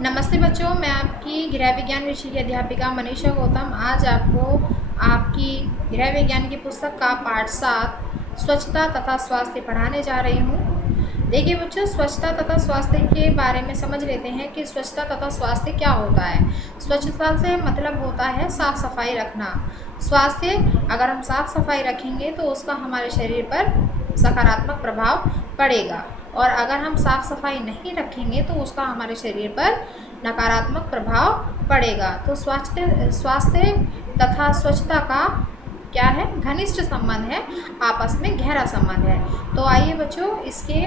नमस्ते बच्चों, मैं आपकी गृह विज्ञान विषय की अध्यापिका मनीषा गौतम आज आपको आपकी गृह विज्ञान की पुस्तक का पाठ 7 स्वच्छता तथा स्वास्थ्य पढ़ाने जा रही हूँ। देखिए बच्चों, स्वच्छता तथा स्वास्थ्य के बारे में समझ लेते हैं कि स्वच्छता तथा स्वास्थ्य क्या होता है। स्वच्छता से मतलब होता है साफ सफाई रखना। स्वास्थ्य, अगर हम साफ सफाई रखेंगे तो उसका हमारे शरीर पर सकारात्मक प्रभाव पड़ेगा, और अगर हम साफ सफाई नहीं रखेंगे तो उसका हमारे शरीर पर नकारात्मक प्रभाव पड़ेगा। तो स्वास्थ्य तथा स्वच्छता का क्या है, घनिष्ठ संबंध है, आपस में गहरा संबंध है। तो आइए बच्चों, इसके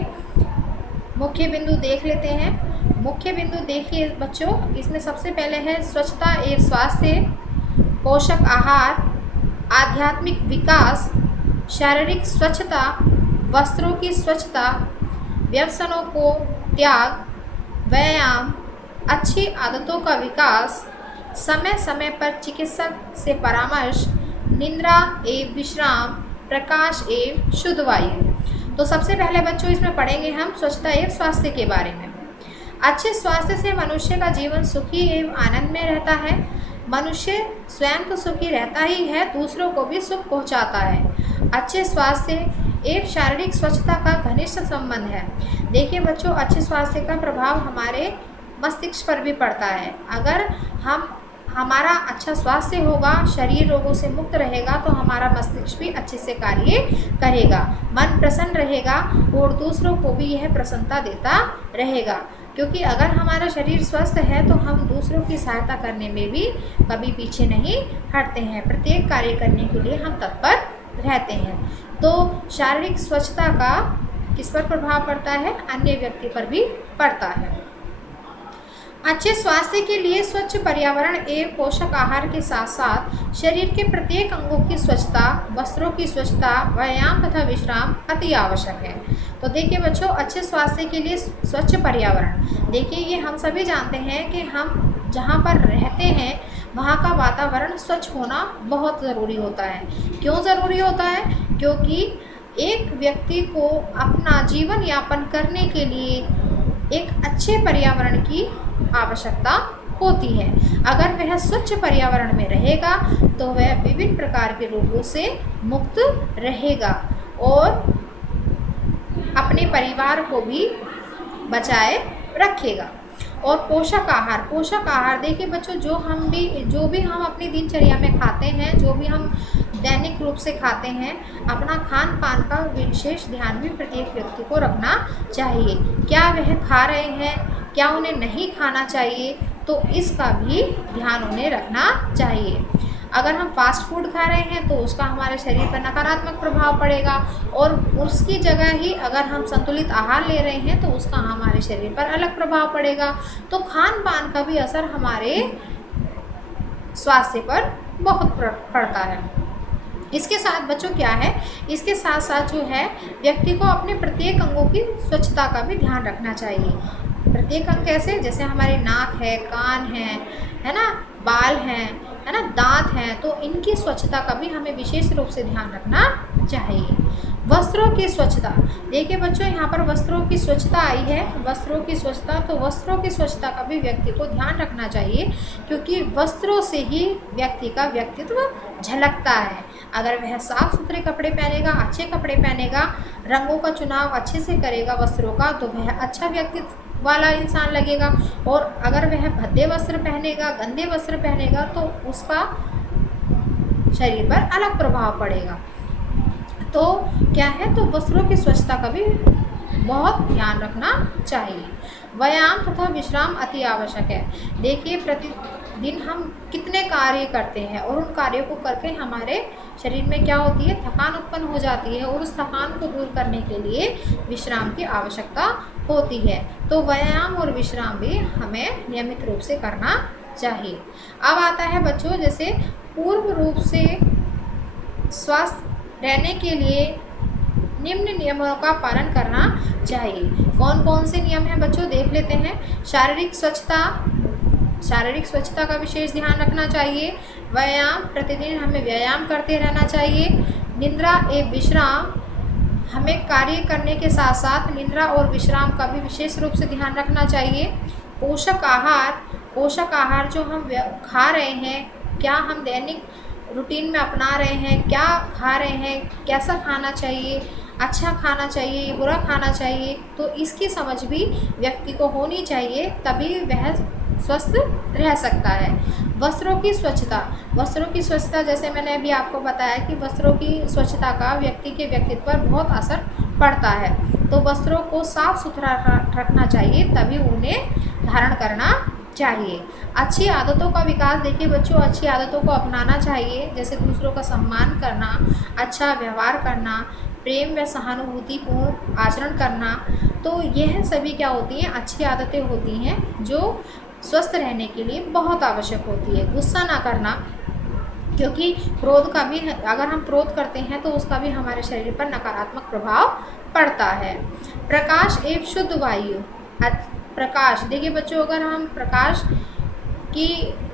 मुख्य बिंदु देख लेते हैं। मुख्य बिंदु देखिए बच्चों, इसमें सबसे पहले है स्वच्छता एवं स्वास्थ्य, पोषक आहार, आध्यात्मिक विकास, शारीरिक स्वच्छता, वस्त्रों की स्वच्छता, व्यसनों को त्याग, व्यायाम, अच्छी आदतों का विकास, समय समय पर चिकित्सक से परामर्श, निद्रा एवं विश्राम, प्रकाश एवं शुद्ध वायु। तो सबसे पहले बच्चों इसमें पढ़ेंगे हम स्वच्छता एवं स्वास्थ्य के बारे में। अच्छे स्वास्थ्य से मनुष्य का जीवन सुखी एवं आनंद में रहता है। मनुष्य स्वयं तो सुखी रहता ही है, दूसरों को भी सुख पहुंचाता है। अच्छे स्वास्थ्य एवं शारीरिक स्वच्छता का घनिष्ठ संबंध है। देखिए बच्चों, अच्छे स्वास्थ्य का प्रभाव हमारे मस्तिष्क पर भी पड़ता है। अगर हमारा अच्छा स्वास्थ्य होगा, शरीर रोगों से मुक्त रहेगा, तो हमारा मस्तिष्क भी अच्छे से कार्य करेगा, मन प्रसन्न रहेगा और दूसरों को भी यह प्रसन्नता देता रहेगा। क्योंकि अगर हमारा शरीर स्वस्थ है तो हम दूसरों की सहायता करने में भी कभी पीछे नहीं हटते हैं, प्रत्येक कार्य करने के लिए हम तत्पर रहते हैं। तो शारीरिक स्वच्छता का किस पर प्रभाव पड़ता है, अन्य व्यक्ति पर भी पड़ता है। अच्छे स्वास्थ्य के लिए स्वच्छ पर्यावरण एवं पोषक आहार के साथ साथ शरीर के प्रत्येक अंगों की स्वच्छता, वस्त्रों की स्वच्छता, व्यायाम तथा विश्राम अति आवश्यक है। तो देखिए बच्चों, अच्छे स्वास्थ्य के लिए स्वच्छ पर्यावरण, देखिए ये हम सभी जानते हैं कि हम जहाँ पर रहते हैं वहाँ का वातावरण स्वच्छ होना बहुत ज़रूरी होता है। क्यों ज़रूरी होता है? क्योंकि एक व्यक्ति को अपना जीवन यापन करने के लिए एक अच्छे पर्यावरण की आवश्यकता होती है। अगर वह स्वच्छ पर्यावरण में रहेगा तो वह विभिन्न प्रकार के रोगों से मुक्त रहेगा और अपने परिवार को भी बचाए रखेगा। और पोषक आहार देखिए बच्चों, जो भी हम अपनी दिनचर्या में खाते हैं, जो भी हम दैनिक रूप से खाते हैं, अपना खान पान का विशेष ध्यान भी प्रत्येक व्यक्ति को रखना चाहिए। क्या वह खा रहे हैं, क्या उन्हें नहीं खाना चाहिए, तो इसका भी ध्यान उन्हें रखना चाहिए। अगर हम फास्ट फूड खा रहे हैं तो उसका हमारे शरीर पर नकारात्मक प्रभाव पड़ेगा, और उसकी जगह ही अगर हम संतुलित आहार ले रहे हैं तो उसका हमारे शरीर पर अलग प्रभाव पड़ेगा। तो खान पान का भी असर हमारे स्वास्थ्य पर बहुत पड़ता है। इसके साथ बच्चों क्या है, इसके साथ साथ जो है व्यक्ति को अपने प्रत्येक अंगों की स्वच्छता का भी ध्यान रखना चाहिए। प्रत्येक अंग कैसे? जैसे हमारे नाक है, कान है ना, बाल हैं, है ना, दांत हैं, तो इनकी स्वच्छता का भी हमें विशेष रूप से ध्यान रखना चाहिए। वस्त्रों की स्वच्छता, देखिए बच्चों यहाँ पर वस्त्रों की स्वच्छता आई है। वस्त्रों की स्वच्छता, तो वस्त्रों की स्वच्छता का भी व्यक्ति को ध्यान रखना चाहिए, क्योंकि वस्त्रों से ही व्यक्ति का व्यक्तित्व झलकता है। अगर वह साफ सुथरे कपड़े पहनेगा, अच्छे कपड़े पहनेगा, रंगों का चुनाव अच्छे से करेगा वस्त्रों का, तो वह अच्छा व्यक्तित्व वाला इंसान लगेगा। और अगर वह भद्दे वस्त्र पहनेगा, गंदे वस्त्र पहनेगा, तो उसका शरीर पर अलग प्रभाव पड़ेगा। तो क्या है, तो वस्त्रों की स्वच्छता का भी बहुत ध्यान रखना चाहिए। व्यायाम तथा विश्राम अति आवश्यक है। देखिए प्रतिदिन हम कितने कार्य करते हैं और उन कार्यों को करके हमारे शरीर में क्या होती है, थकान उत्पन्न हो जाती है, और उस थकान को दूर करने के लिए विश्राम की आवश्यकता होती है। तो व्यायाम और विश्राम भी हमें नियमित रूप से करना चाहिए। अब आता है बच्चों, जैसे पूर्व रूप से स्वस्थ रहने के लिए निम्न नियमों का पालन करना चाहिए। कौन कौन से नियम हैं बच्चों, देख लेते हैं। शारीरिक स्वच्छता का विशेष ध्यान रखना चाहिए। व्यायाम, प्रतिदिन हमें व्यायाम करते रहना चाहिए। निद्रा एवं विश्राम, हमें कार्य करने के साथ साथ निद्रा और विश्राम का भी विशेष रूप से ध्यान रखना चाहिए। पोषक आहार जो हम खा रहे हैं, क्या हम दैनिक रूटीन में अपना रहे हैं, क्या खा रहे हैं, कैसा खाना चाहिए, अच्छा खाना चाहिए, बुरा खाना चाहिए, तो इसकी समझ भी व्यक्ति को होनी चाहिए, तभी वह स्वस्थ रह सकता है। वस्त्रों की स्वच्छता जैसे मैंने अभी आपको बताया कि वस्त्रों की स्वच्छता का व्यक्ति के व्यक्तित्व पर बहुत असर पड़ता है। तो वस्त्रों को साफ सुथरा रखना चाहिए, तभी उन्हें धारण करना चाहिए। अच्छी आदतों का विकास, देखिए बच्चों, अच्छी आदतों को अपनाना चाहिए, जैसे दूसरों का सम्मान करना, अच्छा व्यवहार करना, प्रेम व सहानुभूतिपूर्ण आचरण करना। तो यह सभी क्या होती हैं, अच्छी आदतें होती हैं जो स्वस्थ रहने के लिए बहुत आवश्यक होती है। गुस्सा ना करना, क्योंकि क्रोध का भी, अगर हम क्रोध करते हैं तो उसका भी हमारे शरीर पर नकारात्मक प्रभाव पड़ता है। प्रकाश एवं शुद्ध वायु। प्रकाश, देखिए बच्चों, अगर हम प्रकाश की,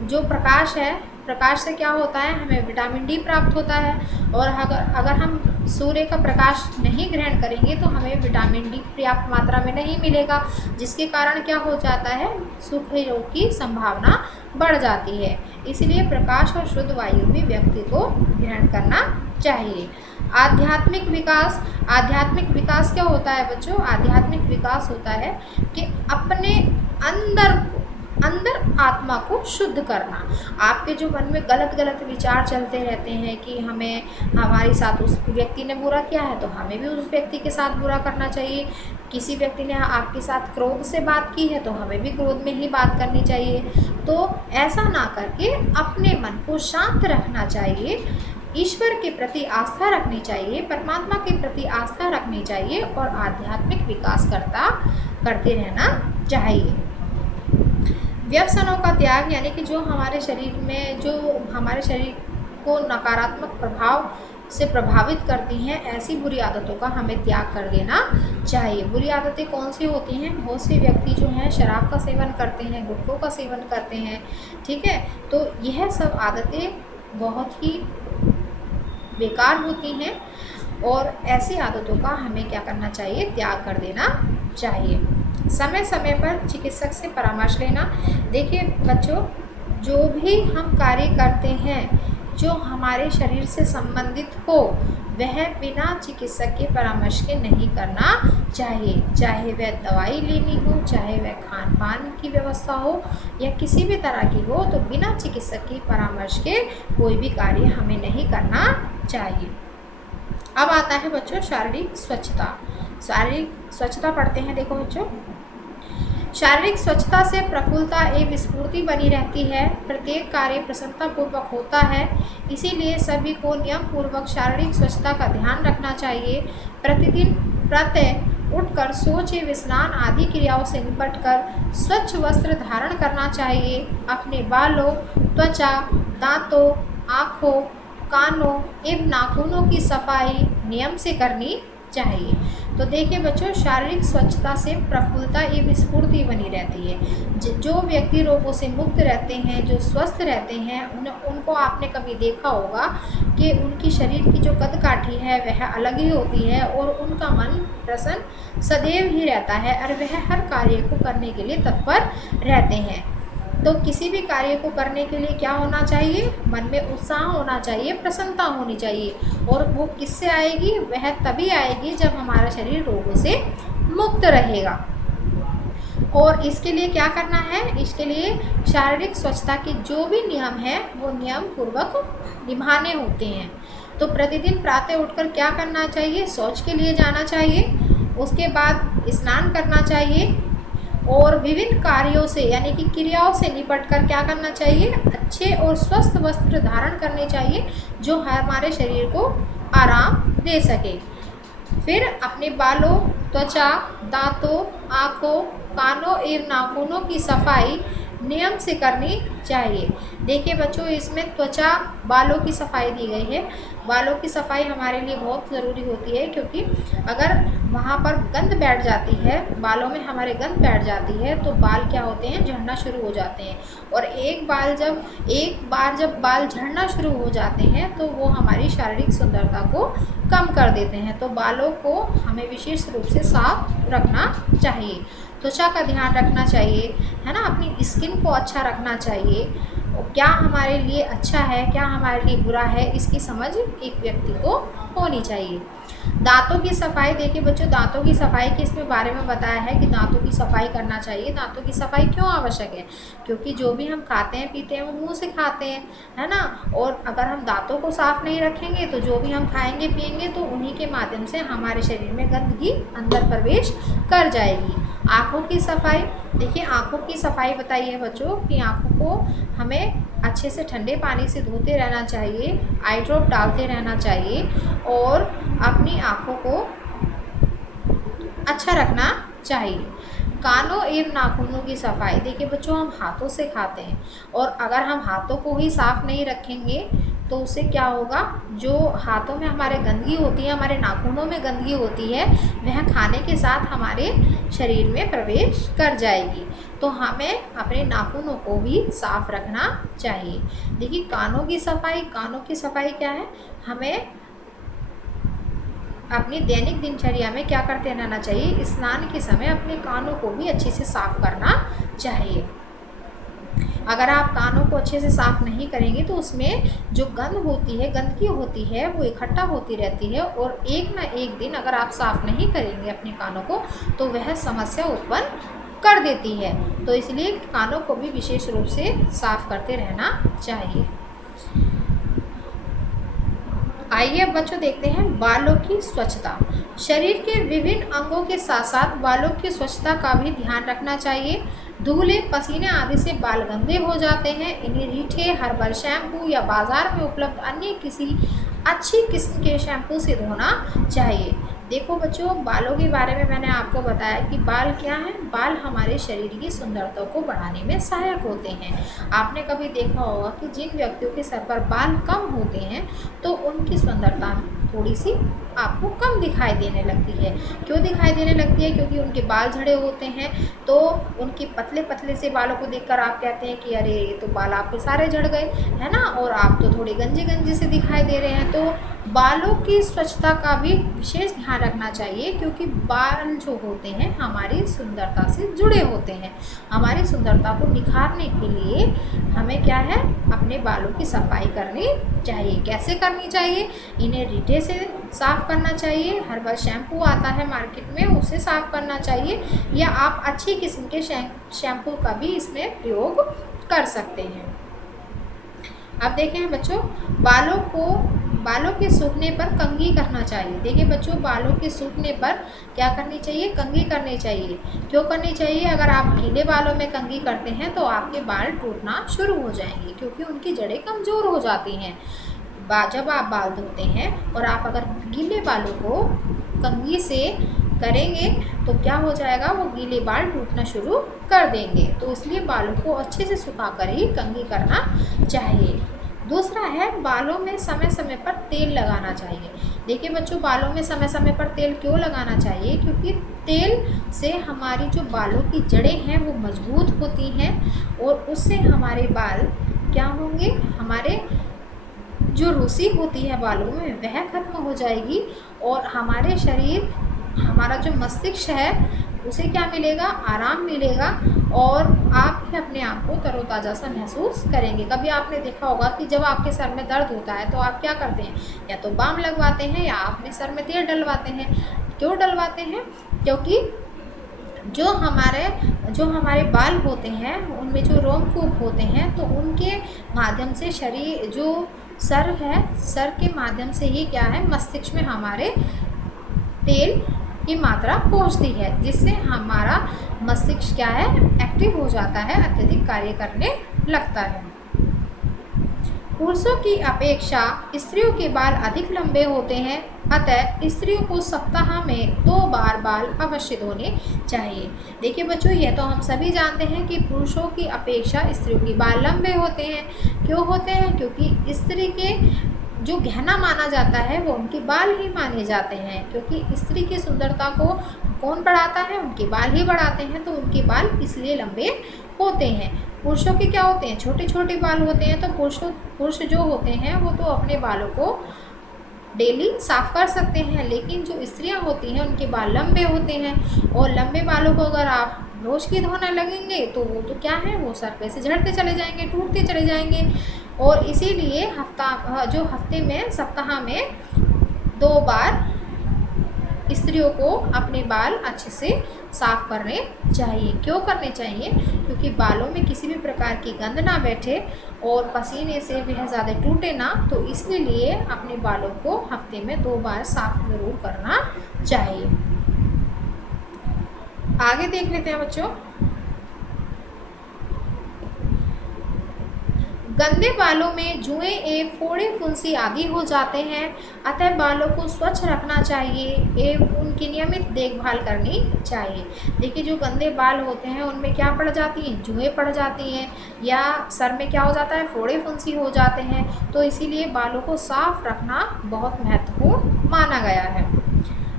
जो प्रकाश है, प्रकाश से क्या होता है, हमें विटामिन डी प्राप्त होता है। और अगर हम सूर्य का प्रकाश नहीं ग्रहण करेंगे तो हमें विटामिन डी पर्याप्त मात्रा में नहीं मिलेगा, जिसके कारण क्या हो जाता है, सूखे रोग की संभावना बढ़ जाती है। इसलिए प्रकाश और शुद्ध वायु भी व्यक्ति को ग्रहण करना चाहिए। आध्यात्मिक विकास क्या होता है बच्चों? आध्यात्मिक विकास होता है कि अपने अंदर आत्मा को शुद्ध करना। आपके जो मन में गलत विचार चलते रहते हैं कि हमारे साथ उस व्यक्ति ने बुरा किया है तो हमें भी उस व्यक्ति के साथ बुरा करना चाहिए। किसी व्यक्ति ने आपके साथ क्रोध से बात की है तो हमें भी क्रोध में ही बात करनी चाहिए। तो ऐसा ना करके अपने मन को शांत रखना चाहिए, ईश्वर के प्रति आस्था रखनी चाहिए, परमात्मा के प्रति आस्था रखनी चाहिए और आध्यात्मिक विकास करते रहना चाहिए। व्यसनों का त्याग, यानी कि जो हमारे शरीर को नकारात्मक प्रभाव से प्रभावित करती हैं, ऐसी बुरी आदतों का हमें त्याग कर देना चाहिए। बुरी आदतें कौन सी होती हैं? बहुत से व्यक्ति जो हैं शराब का सेवन करते हैं, गुटखों का सेवन करते हैं, ठीक है। तो यह सब आदतें बहुत ही बेकार होती हैं और ऐसी आदतों का हमें क्या करना चाहिए? त्याग कर देना चाहिए। समय समय पर चिकित्सक से परामर्श लेना। देखिए बच्चों, जो भी हम कार्य करते हैं जो हमारे शरीर से संबंधित हो, वह बिना चिकित्सक के परामर्श के नहीं करना चाहिए। चाहे वह दवाई लेनी हो, चाहे वह खान पान की व्यवस्था हो या किसी भी तरह की हो, तो बिना चिकित्सक की परामर्श के कोई भी कार्य हमें नहीं करना चाहिए। अब आता है बच्चों शारीरिक स्वच्छता। शारीरिक स्वच्छता पढ़ते हैं। देखो बच्चों, शारीरिक स्वच्छता से प्रफुल्लता एवं स्फूर्ति बनी रहती है, प्रत्येक कार्य प्रसन्नतापूर्वक होता है। इसीलिए सभी को नियम पूर्वक शारीरिक स्वच्छता का ध्यान रखना चाहिए। प्रतिदिन प्रातः उठकर शौच एवं स्नान आदि क्रियाओं से निपटकर स्वच्छ वस्त्र धारण करना चाहिए। अपने बालों, त्वचा, दांतों, आँखों, कानों एवं नाखूनों की सफाई नियम से करनी चाहिए। तो देखिए बच्चों, शारीरिक स्वच्छता से प्रफुल्लता एवं स्फूर्ति बनी रहती है। जो व्यक्ति रोगों से मुक्त रहते हैं, जो स्वस्थ रहते हैं, उनको आपने कभी देखा होगा कि उनकी शरीर की जो कदकाठी है वह अलग ही होती है और उनका मन प्रसन्न सदैव ही रहता है और वह हर कार्य को करने के लिए तत्पर रहते हैं। तो किसी भी कार्य को करने के लिए क्या होना चाहिए? मन में उत्साह होना चाहिए, प्रसन्नता होनी चाहिए। और वो किससे आएगी? वह तभी आएगी जब हमारा शरीर रोगों से मुक्त रहेगा। और इसके लिए क्या करना है? इसके लिए शारीरिक स्वच्छता के जो भी नियम हैं वो नियम पूर्वक निभाने होते हैं। तो प्रतिदिन प्रातः उठकर क्या करना चाहिए? शौच के लिए जाना चाहिए, उसके बाद स्नान करना चाहिए और विभिन्न कार्यों से यानी कि क्रियाओं से निपटकर क्या करना चाहिए? अच्छे और स्वस्थ वस्त्र धारण करने चाहिए जो हमारे शरीर को आराम दे सके। फिर अपने बालों, त्वचा, दांतों, आँखों, कानों एवं नाखूनों की सफाई नियम से करनी चाहिए। देखिए बच्चों, इसमें त्वचा, बालों की सफाई दी गई है। बालों की सफाई हमारे लिए बहुत ज़रूरी होती है, क्योंकि अगर वहाँ पर गंद बैठ जाती है, बालों में हमारे गंद बैठ जाती है तो बाल क्या होते हैं? झड़ना शुरू हो जाते हैं। और एक बार जब बाल झड़ना शुरू हो जाते हैं तो वो हमारी शारीरिक सुंदरता को कम कर देते हैं। तो बालों को हमें विशेष रूप से साफ रखना चाहिए। त्वचा का ध्यान रखना चाहिए, है ना, अपनी स्किन को अच्छा रखना चाहिए। क्या हमारे लिए अच्छा है, क्या हमारे लिए बुरा है, इसकी समझ एक व्यक्ति को होनी चाहिए। दांतों की सफाई, देखिए बच्चों, दांतों की सफाई के इसमें बारे में बताया है कि दांतों की सफाई करना चाहिए। दांतों की सफाई क्यों आवश्यक है? क्योंकि जो भी हम खाते हैं पीते हैं वो मुंह से खाते हैं, है ना, और अगर हम दांतों को साफ नहीं रखेंगे तो जो भी हम खाएंगे पिएंगे तो उन्हीं के माध्यम से हमारे शरीर में गंदगी अंदर प्रवेश कर जाएगी। आँखों की सफाई, देखिए आँखों की सफाई बताइए बच्चों कि आँखों को हमें अच्छे से ठंडे पानी से धोते रहना चाहिए, आई ड्रॉप डालते रहना चाहिए और अपनी आँखों को अच्छा रखना चाहिए। कानों एवं नाखूनों की सफाई, देखिए बच्चों हम हाथों से खाते हैं और अगर हम हाथों को ही साफ नहीं रखेंगे तो उससे क्या होगा, जो हाथों में हमारे गंदगी होती है, हमारे नाखूनों में गंदगी होती है, वह खाने के साथ हमारे शरीर में प्रवेश कर जाएगी। तो हमें अपने नाखूनों को भी साफ रखना चाहिए। देखिए कानों की सफाई, कानों की सफाई क्या है, हमें अपनी दैनिक दिनचर्या में क्या करते रहना चाहिए, स्नान के समय अपने कानों को भी अच्छे से साफ करना चाहिए। अगर आप कानों को अच्छे से साफ नहीं करेंगे तो उसमें जो गंद होती है, गंदगी होती है, वो इकट्ठा होती रहती है और एक ना एक दिन अगर आप साफ नहीं करेंगे अपने कानों को तो वह समस्या उत्पन्न कर देती है। तो इसलिए कानों को भी विशेष रूप से साफ करते रहना चाहिए। आइए अब बच्चों देखते हैं बालों की स्वच्छता। शरीर के विभिन्न अंगों के साथ साथ बालों की स्वच्छता का भी ध्यान रखना चाहिए। धूले, पसीने आदि से बाल गंदे हो जाते हैं। इन्हें रीठे, हर्बल शैम्पू या बाजार में उपलब्ध अन्य किसी अच्छी किस्म के शैम्पू से धोना चाहिए। देखो बच्चों, बालों के बारे में मैंने आपको बताया कि बाल क्या है, बाल हमारे शरीर की सुंदरता को बढ़ाने में सहायक होते हैं। आपने कभी देखा होगा कि जिन व्यक्तियों के सर पर बाल कम होते हैं तो उनकी सुंदरता थोड़ी सी आपको कम दिखाई देने लगती है। क्यों दिखाई देने लगती है? क्योंकि उनके बाल झड़े होते हैं, तो उनके पतले पतले से बालों को देखकर आप कहते हैं कि अरे ये तो बाल आपके सारे झड़ गए, है ना, और आप तो थोड़े गंजे गंजे से दिखाई दे रहे हैं। तो बालों की स्वच्छता का भी विशेष ध्यान रखना चाहिए क्योंकि बाल जो होते हैं हमारी सुंदरता से जुड़े होते हैं। हमारी सुंदरता को निखारने के लिए हमें क्या है, अपने बालों की सफाई करनी चाहिए। कैसे करनी चाहिए? इन्हें रीठे से साफ़ करना चाहिए, हर्बल शैम्पू आता है मार्केट में उसे साफ़ करना चाहिए, या आप अच्छी किस्म के शैम्पू का भी इसमें प्रयोग कर सकते हैं। अब देखें बच्चों, बालों के सूखने पर कंघी करना चाहिए। देखिए बच्चों, बालों के सूखने पर क्या करनी चाहिए? कंघी करनी चाहिए। क्यों करनी चाहिए? अगर आप गीले बालों में कंघी करते हैं तो आपके बाल टूटना शुरू हो जाएंगे क्योंकि उनकी जड़ें कमज़ोर हो जाती हैं। जब आप बाल धोते हैं और आप अगर गीले बालों को कंघी से करेंगे तो क्या हो जाएगा, वो गीले बाल टूटना शुरू कर देंगे। तो इसलिए बालों को अच्छे से सुखाकर ही कंघी करना चाहिए। दूसरा है, बालों में समय समय पर तेल लगाना चाहिए। देखिए बच्चों, बालों में समय समय पर तेल क्यों लगाना चाहिए? क्योंकि तेल से हमारी जो बालों की जड़ें हैं वो मजबूत होती हैं और उससे हमारे बाल क्या होंगे, हमारे जो रूसी होती है बालों में वह खत्म हो जाएगी और हमारे शरीर, हमारा जो मस्तिष्क है उसे क्या मिलेगा, आराम मिलेगा और आप भी अपने आप को तरोताज़ा सा महसूस करेंगे। कभी आपने देखा होगा कि जब आपके सर में दर्द होता है तो आप क्या करते हैं, या तो बाम लगवाते हैं या अपने सर में तेल डलवाते हैं। क्यों डलवाते हैं? क्योंकि जो हमारे बाल होते हैं उनमें जो रोमकूप होते हैं तो उनके माध्यम से शरीर, जो सर है, सर के माध्यम से ही क्या है, मस्तिष्क में हमारे तेल की मात्रा पहुंचती है, जिससे हमारा मस्तिष्क क्या है, एक्टिव हो जाता है, अत्यधिक कार्य करने लगता है। पुरुषों की अपेक्षा स्त्रियों के बाल अधिक लंबे होते हैं, अतः स्त्रियों को सप्ताह में 2 बार बाल अवश्य धोने चाहिए। देखिए बच्चों, यह तो हम सभी जानते हैं कि पुरुषों की अपेक्षा स्त्रियों के बाल लंबे होते हैं। क्यों होते हैं? क्योंकि स्त्री के जो गहना माना जाता है वो उनके बाल ही माने जाते हैं, क्योंकि स्त्री की सुंदरता को कौन बढ़ाता है, उनके बाल ही बढ़ाते हैं, तो उनके बाल इसलिए लंबे होते हैं। पुरुषों के क्या होते हैं, छोटे छोटे बाल होते हैं। तो पुरुष जो होते हैं वो तो अपने बालों को डेली साफ कर सकते हैं, लेकिन जो स्त्रियां होती हैं उनके बाल लंबे होते हैं और लंबे बालों को अगर आप रोज की धोने लगेंगे तो वो तो क्या है, वो सर पे से झड़ते चले जाएंगे, टूटते चले जाएंगे। और इसीलिए हफ्ते में, सप्ताह में 2 बार स्त्रियों को अपने बाल अच्छे से साफ करने चाहिए। क्यों करने चाहिए? क्योंकि बालों में किसी भी प्रकार की गंध ना बैठे और पसीने से वह ज़्यादा टूटे ना, तो इसलिए अपने बालों को हफ्ते में 2 बार साफ ज़रूर करना चाहिए। आगे देख लेते हैं बच्चों। गंदे बालों में जुएं एवं फोड़े फुंसी आदि हो जाते हैं, अतः बालों को स्वच्छ रखना चाहिए एवं उनकी नियमित देखभाल करनी चाहिए। देखिए, जो गंदे बाल होते हैं उनमें क्या पड़ जाती हैं, जुएं पड़ जाती हैं, या सर में क्या हो जाता है, फोड़े फुंसी हो जाते हैं। तो इसीलिए बालों को साफ रखना बहुत महत्वपूर्ण माना गया है।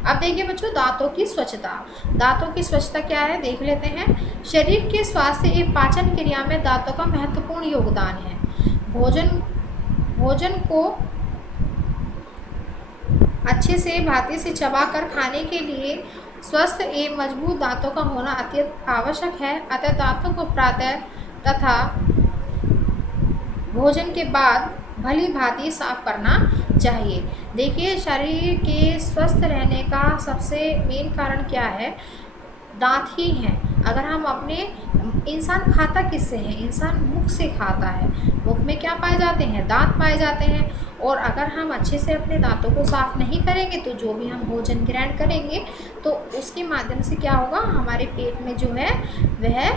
अब देखिए बच्चों, दांतों की स्वच्छता। दांतों की स्वच्छता क्या है, देख लेते हैं। शरीर के स्वास्थ्य एवं पाचन क्रिया में दांतों का महत्वपूर्ण योगदान है। भोजन को अच्छे से भांति से चबाकर खाने के लिए स्वस्थ एवं मजबूत दांतों का होना अत्यंत आवश्यक है। अतः दांतों को प्रातः तथा भोजन के बाद भली भांति साफ करना चाहिए। देखिए, शरीर के स्वस्थ रहने का सबसे मेन कारण क्या है, दांत ही हैं। अगर हम अपने, इंसान खाता किससे है, इंसान मुख से खाता है। मुख में क्या पाए जाते हैं, दांत पाए जाते हैं। और अगर हम अच्छे से अपने दांतों को साफ नहीं करेंगे तो जो भी हम भोजन ग्रहण करेंगे तो उसके माध्यम से क्या होगा, हमारे पेट में जो है वह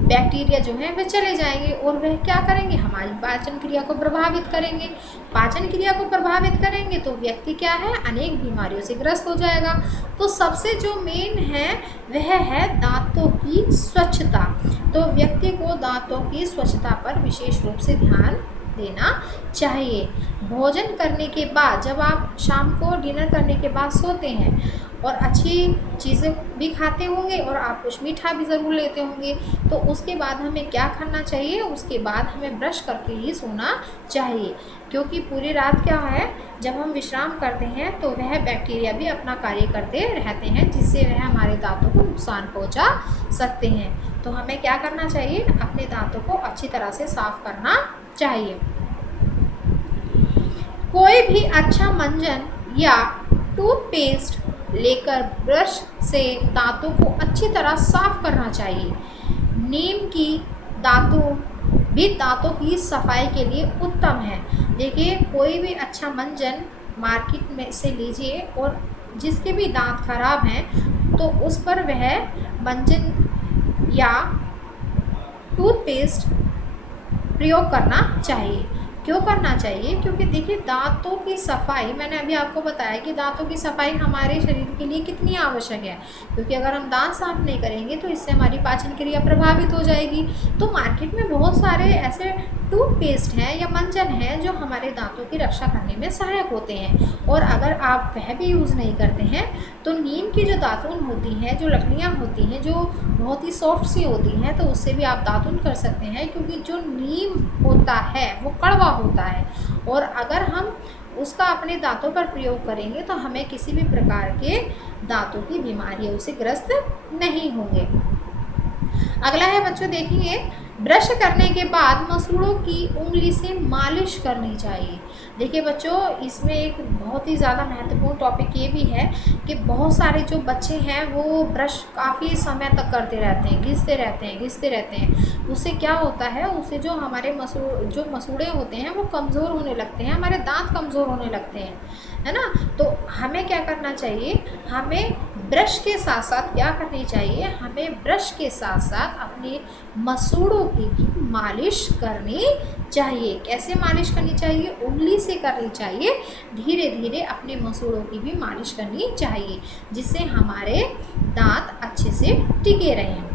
बैक्टीरिया जो है वह चले जाएंगे और वह क्या करेंगे, हमारी पाचन क्रिया को प्रभावित करेंगे। पाचन क्रिया को प्रभावित करेंगे तो व्यक्ति क्या है, अनेक बीमारियों से ग्रस्त हो जाएगा। तो सबसे जो मेन है वह है दांतों की स्वच्छता। तो व्यक्ति को दांतों की स्वच्छता पर विशेष रूप से ध्यान देना चाहिए। भोजन करने के बाद, जब आप शाम को डिनर करने के बाद सोते हैं और अच्छी चीज़ें भी खाते होंगे और आप कुछ मीठा भी ज़रूर लेते होंगे, तो उसके बाद हमें क्या करना चाहिए, उसके बाद हमें ब्रश करके ही सोना चाहिए। क्योंकि पूरी रात क्या है, जब हम विश्राम करते हैं तो वह बैक्टीरिया भी अपना कार्य करते रहते हैं, जिससे वह हमारे दांतों को नुकसान पहुंचा सकते हैं। तो हमें क्या करना चाहिए, अपने दांतों को अच्छी तरह से साफ करना चाहिए। कोई भी अच्छा मंजन या टूथपेस्ट लेकर ब्रश से दांतों को अच्छी तरह साफ करना चाहिए। नीम की दांतों की सफाई के लिए उत्तम है। देखिए, कोई भी अच्छा मंजन मार्केट में से लीजिए और जिसके भी दांत खराब हैं तो उस पर वह मंजन या टूथपेस्ट प्रयोग करना चाहिए। क्यों करना चाहिए? क्योंकि देखिए, दांतों की सफाई, मैंने अभी आपको बताया कि दांतों की सफाई हमारे शरीर के लिए कितनी आवश्यक है। क्योंकि अगर हम दांत साफ नहीं करेंगे तो इससे हमारी पाचन क्रिया प्रभावित हो जाएगी। तो मार्केट में बहुत सारे ऐसे टूथपेस्ट हैं या मंजन हैं जो हमारे दांतों की रक्षा करने में सहायक होते हैं। और अगर आप वह भी यूज़ नहीं करते हैं तो नीम की जो दातुन होती हैं, जो लकड़ियाँ होती हैं, जो बहुत ही सॉफ्ट सी होती हैं, तो उससे भी आप दातुन कर सकते हैं। क्योंकि जो नीम होता है वो कड़वा होता है और अगर हम उसका अपने दांतों पर प्रयोग करेंगे तो हमें किसी भी प्रकार के दांतों की बीमारियों से ग्रस्त नहीं होंगे। अगला है बच्चों, देखिए, ब्रश करने के बाद मसूड़ों की उंगली से मालिश करनी चाहिए। देखिए बच्चों, इसमें एक बहुत ही ज़्यादा महत्वपूर्ण टॉपिक ये भी है कि बहुत सारे जो बच्चे हैं वो ब्रश काफ़ी समय तक करते रहते हैं, घिसते रहते हैं। उससे क्या होता है, उससे जो हमारे मसूड़े होते हैं वो कमज़ोर होने लगते हैं, हमारे दांत कमज़ोर होने लगते हैं, है ना। तो हमें क्या करना चाहिए, हमें ब्रश के साथ साथ क्या करनी चाहिए, हमें ब्रश के साथ साथ अपने मसूड़ों की भी मालिश करनी चाहिए। कैसे मालिश करनी चाहिए? उंगली से करनी चाहिए। धीरे धीरे अपने मसूड़ों की भी मालिश करनी चाहिए, जिससे हमारे दांत अच्छे से टिके रहें।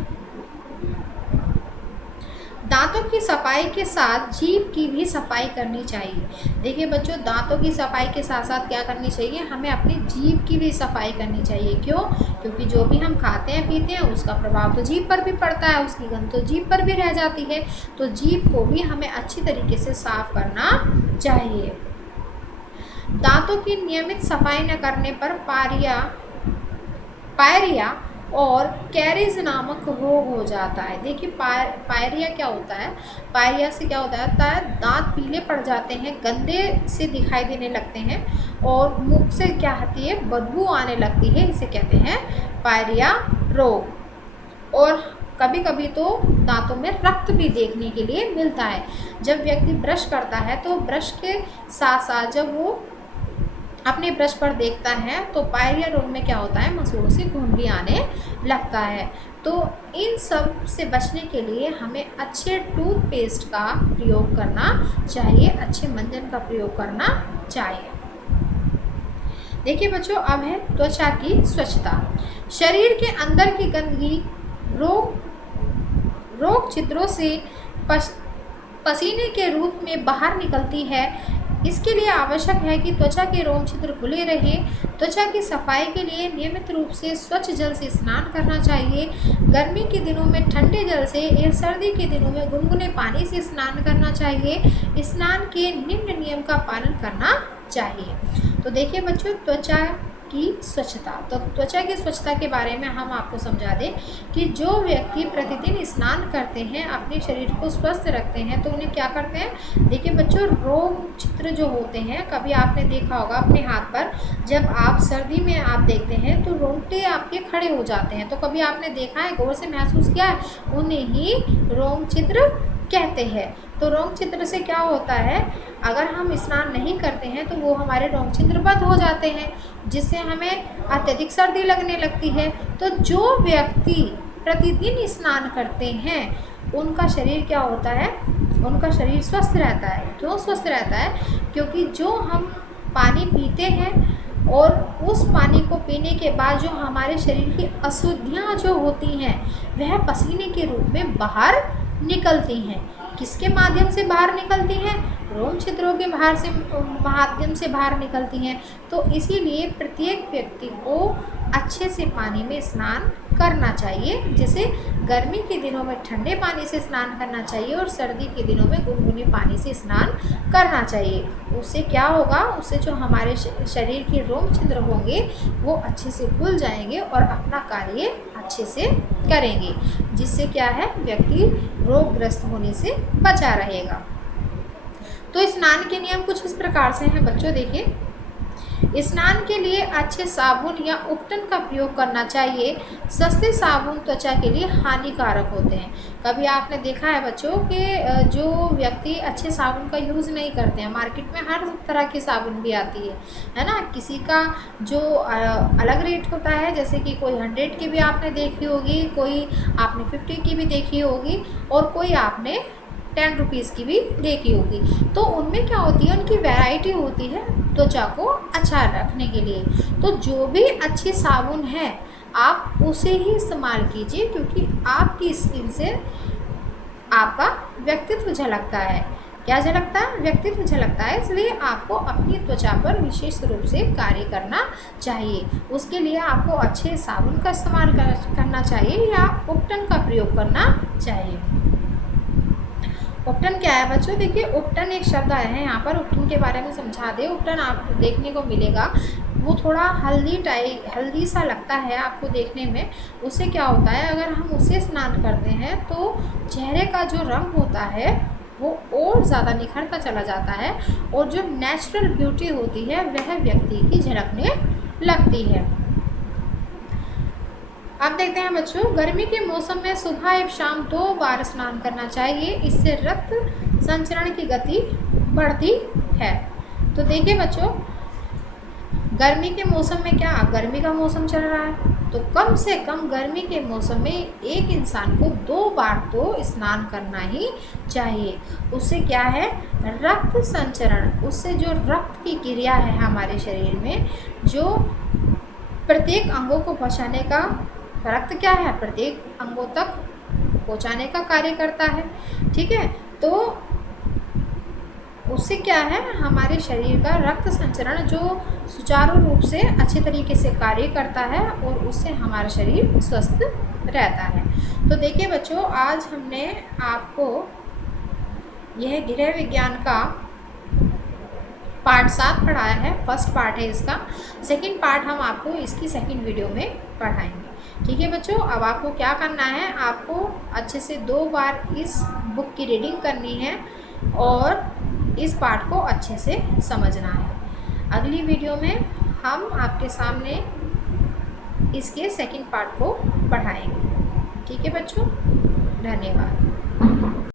दांतों की सफाई के साथ जीभ की भी सफाई करनी चाहिए। देखिए बच्चों, दांतों की सफाई के साथ साथ क्या करनी चाहिए, हमें अपनी जीभ की भी सफाई करनी चाहिए। क्यों? क्योंकि जो भी हम खाते हैं पीते हैं उसका प्रभाव तो जीभ पर भी पड़ता है, उसकी गंध तो जीभ पर भी रह जाती है। तो जीभ को भी हमें अच्छी तरीके से साफ करना चाहिए। दांतों की नियमित सफाई न करने पर पायरिया और कैरीज नामक रोग हो जाता है। देखिए पायरिया क्या होता है, पायरिया से क्या होता है, दांत पीले पड़ जाते हैं, गंदे से दिखाई देने लगते हैं और मुख से क्या आती है, बदबू आने लगती है, इसे कहते हैं पायरिया रोग। और कभी कभी तो दांतों में रक्त भी देखने के लिए मिलता है। जब व्यक्ति ब्रश करता है तो ब्रश के साथ साथ जब वो अपने ब्रश पर देखता है तो पायरिया रोग में क्या होता है, मसूड़ों से खून भी आने लगता है। तो इन सब से बचने के लिए हमें अच्छे टूथपेस्ट का प्रयोग करना चाहिए, अच्छे मंजन का प्रयोग करना चाहिए। देखिए बच्चों, अब है त्वचा की स्वच्छता। शरीर के अंदर की गंदगी रोग छिद्रों से पसीने के रूप में बाहर निकलती है। इसके लिए आवश्यक है कि त्वचा के रोम छिद्र खुले रहें। त्वचा की सफाई के लिए नियमित रूप से स्वच्छ जल से स्नान करना चाहिए। गर्मी के दिनों में ठंडे जल से या सर्दी के दिनों में गुनगुने पानी से स्नान करना चाहिए। स्नान के निम्न नियम का पालन करना चाहिए। तो देखिए बच्चों, त्वचा की स्वच्छता, तो त्वचा की स्वच्छता के बारे में हम आपको समझा दें कि जो व्यक्ति प्रतिदिन स्नान करते हैं, अपने शरीर को स्वस्थ रखते हैं, तो उन्हें क्या करते हैं, देखिए बच्चों, रोग छिद्र जो होते हैं, कभी आपने देखा होगा अपने हाथ पर, जब आप सर्दी में आप देखते हैं तो रोंगटे आपके खड़े हो जाते हैं। तो कभी आपने देखा है, गौर से महसूस किया है, उन्हें ही रोग छिद्र कहते हैं। तो रोग छिद्र से क्या होता है, अगर हम स्नान नहीं करते हैं तो वो हमारे रोग छिद्र बंद हो जाते हैं, जिससे हमें अत्यधिक सर्दी लगने लगती है। तो जो व्यक्ति प्रतिदिन स्नान करते हैं उनका शरीर क्या होता है, उनका शरीर स्वस्थ रहता है। क्यों स्वस्थ रहता है, क्योंकि जो हम पानी पीते हैं और उस पानी को पीने के बाद जो हमारे शरीर की अशुद्धियाँ जो होती हैं वह पसीने के रूप में बाहर निकलती हैं। किसके माध्यम से बाहर निकलती हैं, रोम छिद्रों के माध्यम से बाहर निकलती हैं। तो इसीलिए प्रत्येक व्यक्ति को अच्छे से पानी में स्नान करना चाहिए। जैसे गर्मी के दिनों में ठंडे पानी से स्नान करना चाहिए और सर्दी के दिनों में गुनगुने पानी से स्नान करना चाहिए। उससे क्या होगा, उससे जो हमारे शरीर के रोम छिद्र होंगे वो अच्छे से खुल जाएंगे और अपना कार्य अच्छे से करेंगे, जिससे क्या है, व्यक्ति रोगग्रस्त होने से बचा रहेगा। तो स्नान के नियम कुछ इस प्रकार से हैं बच्चों। देखिए, स्नान के लिए अच्छे साबुन या उपटन का प्रयोग करना चाहिए। सस्ते साबुन त्वचा के लिए हानिकारक होते हैं। कभी आपने देखा है बच्चों कि जो व्यक्ति अच्छे साबुन का यूज़ नहीं करते हैं, मार्केट में हर तरह की साबुन भी आती है ना। किसी का जो अलग रेट होता है, जैसे कि कोई 100 की भी आपने देखी होगी, कोई आपने 50 की भी देखी होगी और कोई आपने 10 रुपीज़ की भी देखी होगी। तो उनमें क्या होती है, उनकी वैरायटी होती है त्वचा को अच्छा रखने के लिए। तो जो भी अच्छी साबुन है आप उसे ही इस्तेमाल कीजिए, क्योंकि आपकी स्किन से आपका व्यक्तित्व झलकता है। क्या झलकता है, व्यक्तित्व झलकता है। इसलिए आपको अपनी त्वचा पर विशेष रूप से कार्य करना चाहिए। उसके लिए आपको अच्छे साबुन का इस्तेमाल करना चाहिए या उपटन का प्रयोग करना चाहिए। उपटन क्या है बच्चों, देखिए उपटन एक शब्द आया है यहाँ पर, उपटन के बारे में समझा दे। उपटन आपको देखने को मिलेगा, वो थोड़ा हल्दी सा लगता है आपको देखने में। उससे क्या होता है, अगर हम उसे स्नान करते हैं तो चेहरे का जो रंग होता है वो और ज़्यादा निखरता चला जाता है और जो नेचुरल ब्यूटी होती है वह व्यक्ति की झलकने लगती है। अब देखते हैं बच्चों, गर्मी के मौसम में सुबह एवं शाम 2 बार स्नान करना चाहिए। इससे रक्त संचरण की गति बढ़ती है। तो देखिए बच्चों, गर्मी के मौसम में क्या, गर्मी का मौसम चल रहा है, तो कम से कम गर्मी के मौसम में एक इंसान को 2 बार तो स्नान करना ही चाहिए। उससे क्या है, रक्त संचरण, उससे जो रक्त की क्रिया है हमारे शरीर में, जो प्रत्येक अंगों को पहुँचाने का, रक्त क्या है, प्रत्येक अंगों तक पहुँचाने का कार्य करता है। ठीक है, तो उससे क्या है, हमारे शरीर का रक्त संचरण जो सुचारू रूप से अच्छे तरीके से कार्य करता है और उससे हमारा शरीर स्वस्थ रहता है। तो देखिए बच्चों, आज हमने आपको यह गृह विज्ञान का पार्ट 7 पढ़ाया है। फर्स्ट पार्ट है इसका, सेकंड पार्ट हम आपको इसकी सेकंड वीडियो में पढ़ाएंगे। ठीक है बच्चों, अब आपको क्या करना है, आपको अच्छे से 2 बार इस बुक की रीडिंग करनी है और इस पार्ट को अच्छे से समझना है। अगली वीडियो में हम आपके सामने इसके सेकंड पार्ट को पढ़ाएंगे। ठीक है बच्चों, धन्यवाद।